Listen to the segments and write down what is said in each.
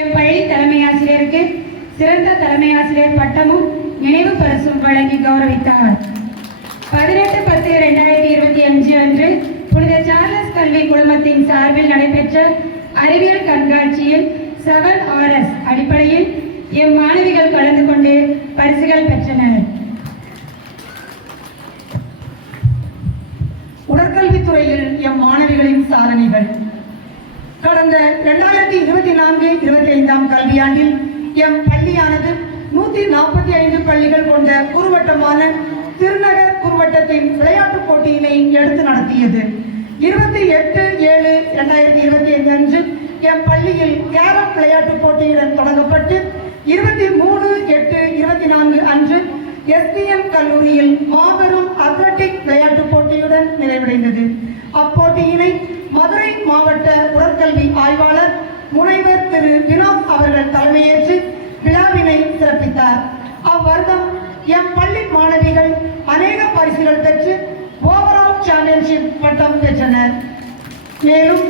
என் பள்ளி தலைமை ஆசிரியருக்கு சிறந்த தலைமை ஆசிரியர் பட்டமும் நினைவு பரிசும் வழங்கி கௌரவித்தார். 18/10/2025 அன்று புனித சார்லஸ் கல்வி குழுமத்தின் சார்பில் நடைபெற்ற அறிவியல் கண்காட்சியில் 7RS அடிப்படையில் எம் மாணவிகள் கலந்து கொண்டு பரிசுகள் பெற்றனர். உடற்கல்வித்துறையில் எம் மாணவிகளின் சாதனைகள். கடந்த 2024-25 கல்வியாண்டில் எம் பள்ளியானது 145 பள்ளிகள் கொண்ட குறுவட்டமான திருநகர் குறுவட்டத்தின் விளையாட்டுப் போட்டியினை எடுத்து நடத்தியது. 28/7/2025 அன்று எம் பள்ளியில் கேரம் விளையாட்டுப் போட்டியுடன் தொடங்கப்பட்டு 23/8/24 அன்று SPM கல்லூரியில் மாபெரும் அத்லெட்டிக் விளையாட்டுப் போட்டியுடன் நிறைவடைந்தது. அப்போட்டியினை மதுரை மாவட்ட உடற்கல்வி ஆய்வாளர் முனைவர் திரு வினோத் அவர்கள் தலைமையேற்று விழாவினை சிறப்பித்தார். அவ்வருடம் எம் பள்ளி மாணவிகள் அநேக பரிசுகள் பெற்று ஓவரால் சாம்பியன்ஷிப் பட்டம் பெற்றனர். மேலும்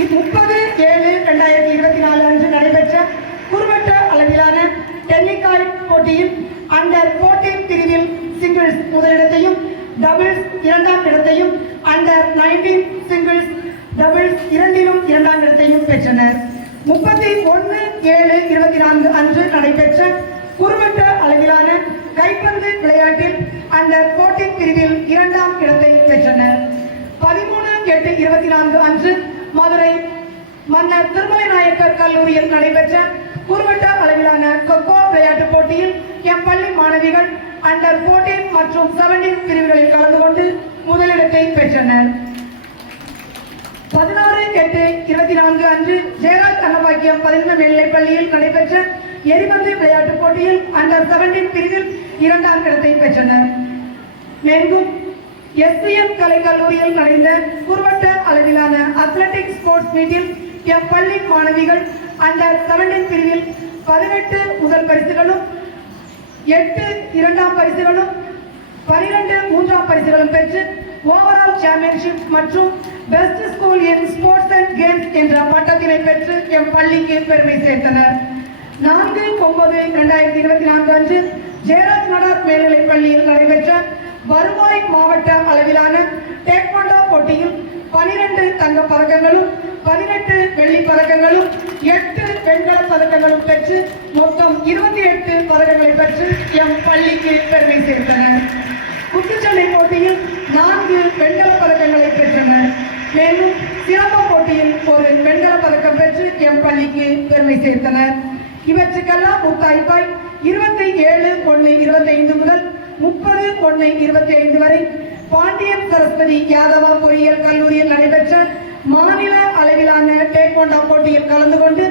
30/7/2024 அன்று நடைபெற்ற குறுவட்ட அளவிலான டென்னிக்காய் போட்டியில் அண்டர் 14 பிரிவில் சிங்கிள்ஸ் முதலிடத்தையும் டபுள்ஸ் 2ஆம் இடத்தையும் அண்டர் 19 சிங்கிள்ஸ் டபுள்ஸ் இரண்டிலும் 2ஆம் இடத்தையும் பெற்றனர். 31/7/24 அன்று நடைபெற்ற குறுவட்ட அளவிலான கைப்பந்து விளையாட்டில் அண்டர் 14 பிரிவில் 2ஆம் இடத்தை பெற்றனர். 13/8/24 அன்று மதுரை மன்னர் திருமலை நாயக்கர் கல்லூரியில் நடைபெற்ற குறுவட்ட அளவிலான கொக்கோ விளையாட்டுப் போட்டியில் எம் பள்ளி மாணவிகள் அண்டர் 14 மற்றும் 17 பிரிவுகளில் கலந்து கொண்டு முதலிடத்தை பெற்றனர். 16/8/24 அன்று ஜெயராஜ் அன்னபாக்கியம் 11 மேல்நிலைப் பள்ளியில் நடைபெற்ற எரிபந்து விளையாட்டுப் போட்டியில் அண்டர் 17 பிரிவில் 2ஆம் இடத்தை பெற்றனர். மேலும் SPM கலை கல்லூரியில் நடந்த குறுவட்ட அளவிலான அத்லெட்டிக் ஸ்போர்ட்ஸ் மீட்டில் எம் பள்ளி மாணவிகள் அண்டர் 17 பிரிவில் 18 முதல் பரிசுகளும் 8 2ஆம் பரிசுகளும் 12 3ஆம் பரிசுகளும் பெற்று ஓவரால் சாம்பியன்ஷிப் மற்றும் best school in sports and games என்ற பட்டத்தினை பெற்று எம் பள்ளிக்கு பெருமை சேர்த்தனர். 4/9/2024 அன்று ஜெயராஜ் நடார் மேல்நிலைப் பள்ளியில் நடைபெற்ற வருவாய் மாவட்ட அளவிலான டேக்வாண்டோ போட்டியில் 12 தங்கப் பதக்கங்களும் 18 வெள்ளிப் பதக்கங்களும் 8 வெண்கலப் பதக்கங்களும் பெற்று மொத்தம் 28 பதக்கங்களை பெற்று எம் பள்ளிக்கு பெருமை சேர்த்தனர். குத்துச்சண்டை போட்டியில் 4 வெண்கலப் பதக்கங்களை பெற்றனர். மேலும் சிலம்பம் போட்டியில் ஒரு வெண்கலப் பதக்கம் பெற்று எம் பள்ளிக்கு பெருமை சேர்த்தனர். இவற்றுக்கெல்லாம் முத்தாய்ப்பாய் 27/1/25 முதல் 30/1/25 வரை பாண்டியன் சரஸ்வதி யாதவா பொறியியல் கல்லூரியில் நடைபெற்ற மாநில அளவிலான டேக்வாண்டோ போட்டியில் கலந்து கொண்டு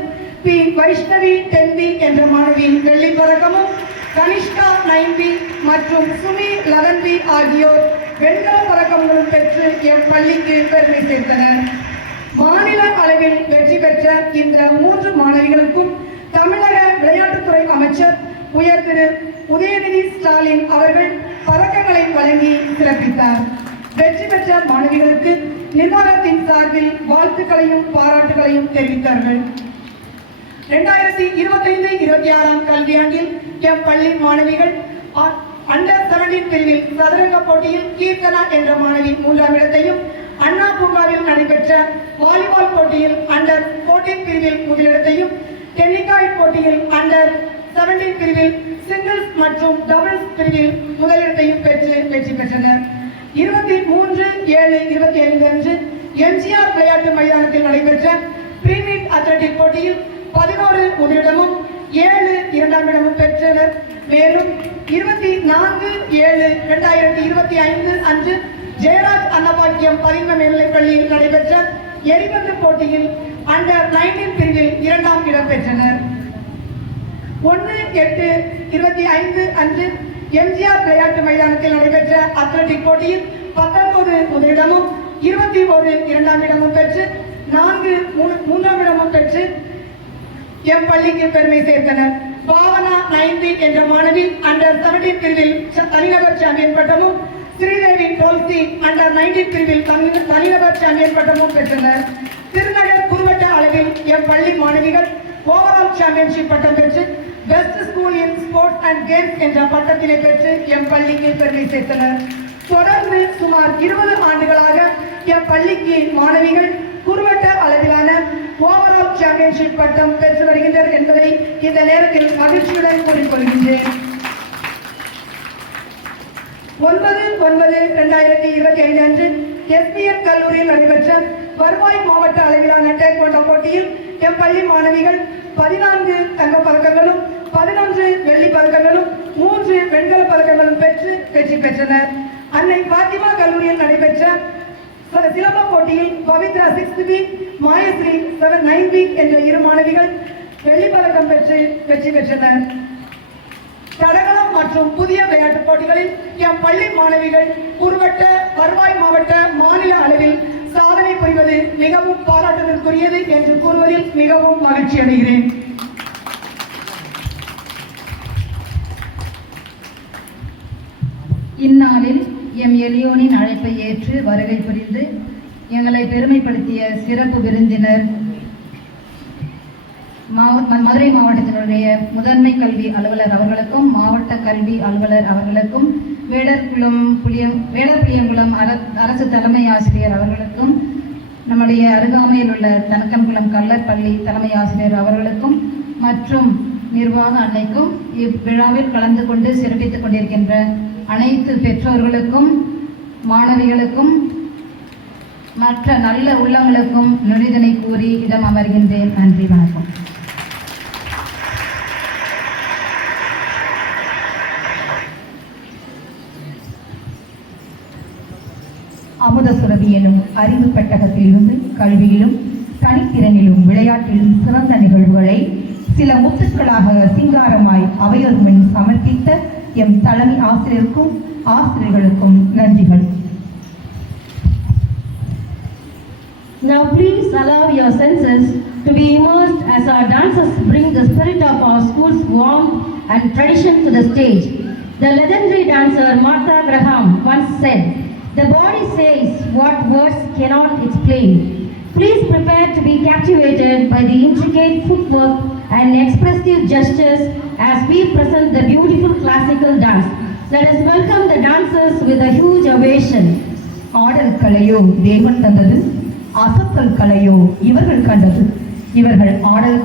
பி வைஷ்ணவி தென்பி என்ற மாணவியின் வெள்ளிப் பதக்கமும் கனிஷ்கா 9B மற்றும் சுமி 11B ஆகியோர் வெண்கலப் பதக்கங்களும் பெற்று எம் பள்ளிக்கு பெருமை சேர்த்தனர். மாநில அளவில் வெற்றி பெற்ற இந்த 3 மாணவிகளுக்கும் தமிழக விளையாட்டுத்துறை அமைச்சர் உயர் திரு உதயநிதி ஸ்டாலின் அவர்கள் பதக்கங்களை வழங்கி சிறப்பித்தார். வெற்றி பெற்ற மாணவிகளுக்கு நிர்வாகத்தின் சார்பில் வாழ்த்துக்களையும் பாராட்டுகளையும் தெரிவித்தார்கள். 2025-26 கல்வியாண்டில் எம் பள்ளி மாணவிகள் அண்டர் 17 பிரிவில் சதுரங்க போட்டியில் கீர்த்தனா என்ற மாணவி 3ஆம் இடத்தையும், அண்ணா பூங்காவில் நடைபெற்ற வாலிபால் போட்டியில் அண்டர் 14 பிரிவில் முதலிடத்தையும், டென்னிக்காய் போட்டியில் அண்டர் 17 பிரிவில் சிங்கிள்ஸ் மற்றும் டபுள்ஸ் பிரிவில் முதலிடத்தையும் பெற்று வெற்றி பெற்றனர். 23/7/25 அன்று MGR விளையாட்டு மைதானத்தில் நடைபெற்ற பிரீமிட் அத்லெட்டிக் போட்டியில் 11 முதலிடமும் 7 2ஆம் இடமும் பெற்றனர். மேலும் 24/7/2025 அன்று ஜெயராஜ் அன்னபாக்கியம் 11 மேல்நிலைப் பள்ளியில் நடைபெற்ற எரிபந்து போட்டியில் அண்டர் 19 பிரிவில் 2ஆம் இடம் பெற்றனர். 1/8/25 அன்று MGR விளையாட்டு மைதானத்தில் நடைபெற்ற அத்லெட்டிக் போட்டியில் 19 முதலிடமும் 21 2ஆம் இடமும் பெற்று 4 3ஆம் இடமும் பெற்று எம் பள்ளிக்கு பெருமை சேர்த்தனர். பாவனா 9B என்ற மாணவி அண்டர் 17 பிரிவில் தனிநபர் சாம்பியன் பட்டமும், ஸ்ரீதேவி 12C அண்டர் 19 பிரிவில் தனிநபர் சாம்பியன் பட்டமும் பெற்றனர். திருநகர் குறுவட்ட உயர்மட்ட அளவில் எம் பள்ளி மாணவிகள் ஓவரால் சாம்பியன்ஷிப் பட்டம் பெற்று best school in sports and games என்ற பட்டத்தினை பெற்று எம் பள்ளிக்கு பெருமை சேர்த்தனர். தொடர்ந்து சுமார் 20 ஆண்டுகளாக எம் பள்ளிக்கு மாணவிகள் குறுவட்ட அளவிலான ஓவரால் சாம்பியன்ஷிப் பட்டம் பெற்று வருகின்றனர் என்பதை இந்த நேரத்தில் மகிழ்ச்சியுடன் கூறிக்கொள்கின்றேன். 9/9/2025 அன்று SPN கல்லூரியில் நடைபெற்ற வருவாய் மாவட்ட அளவிலான டேக்வாண்டோ போட்டியில் எம் பள்ளி மாணவிகள் 14 தங்கப் பதக்கங்களும் 11 வெள்ளிப் பதக்கங்களும் 3 வெண்கலப் பதக்கங்களும் பெற்று வெற்றி பெற்றனர். அன்னை பாத்திமா கல்லூரியில் நடைபெற்ற சிலம்ப போட்டியில் பவித்ரா 6th B, மாயஸ்ரீ 9B என்ற இரு மாணவிகள் வெள்ளிப் பதக்கம் பெற்று வெற்றி பெற்றனர். தடகளம் மற்றும் புதிய விளையாட்டுப் போட்டிகளில் எம் பள்ளி மாணவிகள் உருவட்ட வருவாய் மாவட்ட மாநில அளவில் சாதனை புரிவது மிகவும் பாராட்டுதலுக்குரியது என்று கூறுவதில் மிகவும் மகிழ்ச்சி அடைகிறேன். இந்நாளில் எம் எளியோனின் அழைப்பை ஏற்று வருகை புரிந்து எங்களை பெருமைப்படுத்திய சிறப்பு விருந்தினர் மதுரை மாவட்டத்தினுடைய முதன்மை கல்வி அலுவலர் அவர்களுக்கும் மாவட்ட கல்வி அலுவலர் அவர்களுக்கும் வேளப்புளியங்குளம் அரசு தலைமை ஆசிரியர் அவர்களுக்கும் நம்முடைய அருகாமையில் உள்ள தனக்கன்குளம் கல்லர் பள்ளி தலைமை ஆசிரியர் அவர்களுக்கும் மற்றும் நிர்வாக அன்னைக்கும் இவ்விழாவில் கலந்து கொண்டு சிறப்பித்துக் கொண்டிருக்கின்ற அனைத்து பெற்றோர்களுக்கும் மாணவிகளுக்கும் மற்ற நல்ல உள்ளங்களுக்கும் நுழைதனை கூறி இடம் அமர்கின்றேன். நன்றி, வணக்கம். அமுத சுரபி எனும் அறிவு பெட்டகத்திலிருந்து கல்வியிலும் தனித்திறனிலும் விளையாட்டிலும் சிறந்த நிகழ்வுகளை சில முத்துக்களாக சிங்காரமாய் அவையோர் முன் சமர்ப்பித்த எம் தலைமை ஆசிரியருக்கும் ஆசிரியர்களுக்கும் நன்றிகள். Now please allow your senses to be immersed as our dancers bring the spirit of our school's warmth and tradition to the stage. The legendary dancer Martha Graham once said, "The body says what words cannot explain." Please prepare to be captivated by the intricate footwork and expressive gestures as we present the beautiful classical dance. Let us welcome the dancers with a huge ovation. ஆடல் கலையோ தேவன் தந்தது, அசத்தல் கலையோ இவர்கள் கண்டது. இவர்கள் ஆடல்